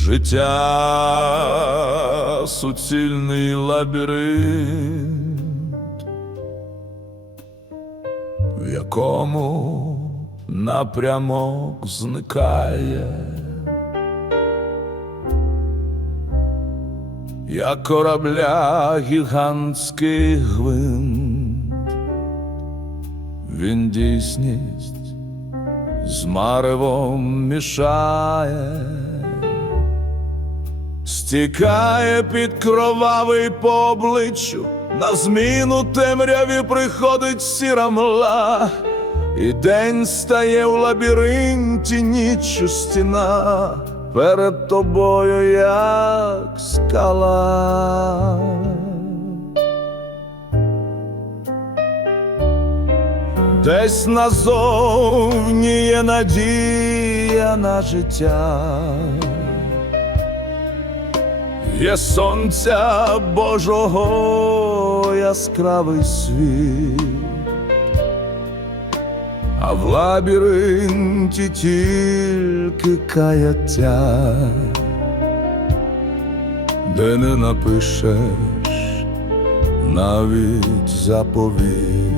Життя суцільний лабіринт, в якому напрямок зникає, як корабля гігантський гвинт, він дійсність з маревом мішає, стікає під кровавий по обличчю, на зміну темряві приходить сіра мла, і день стає в лабіринті ніччю стіна, перед тобою як скала. Десь назовні є надія на життя, є сонця Божого яскравий світ, а в лабіринті тільки каяття, де не напишеш навіть заповідь.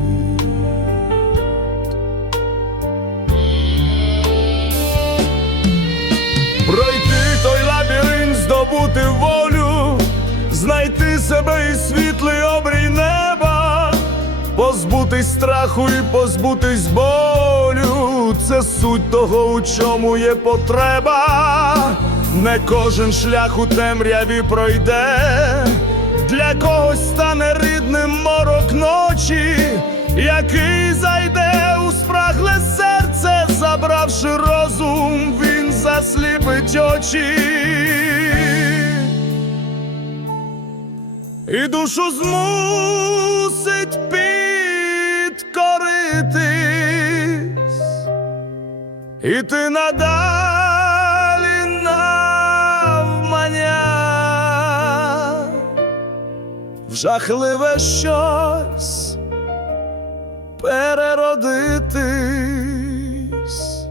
Позбутись страху і позбутись болю. Це суть того, у чому є потреба. Не кожен шлях у темряві пройде, для когось стане рідним морок ночі, який зайде у спрагле серце, забравши розум, він засліпить очі. І душу змусить ти надалі навмання в жахливе щось переродитись,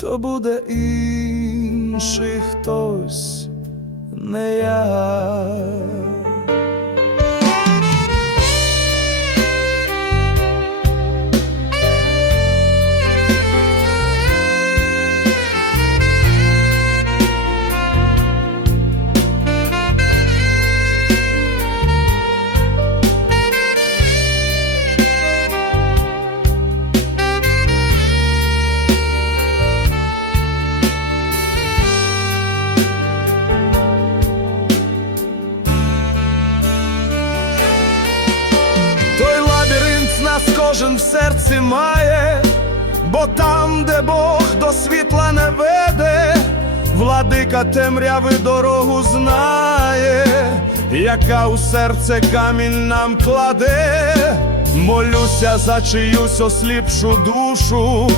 то буде інший хтось, не я. Кожен в серці має, бо там, де Бог до світла не веде, владика темряви дорогу знає, яка у серце камінь нам кладе, молюся за чиюсь осліпшу душу,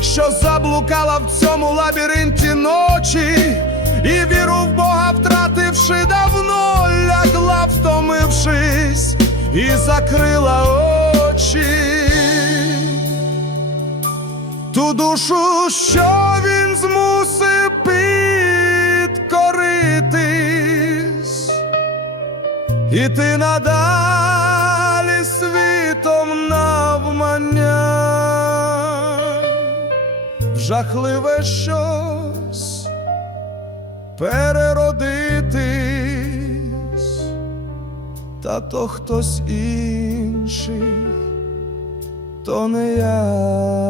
що заблукала в цьому лабіринті ночі, і віру в Бога втративши давно, лягла втомившись і закрила очі. Ту душу, що він змусив підкоритись, і ти надалі світом навмання, жахливе щось переродитись. Та то хтось інший, то не я.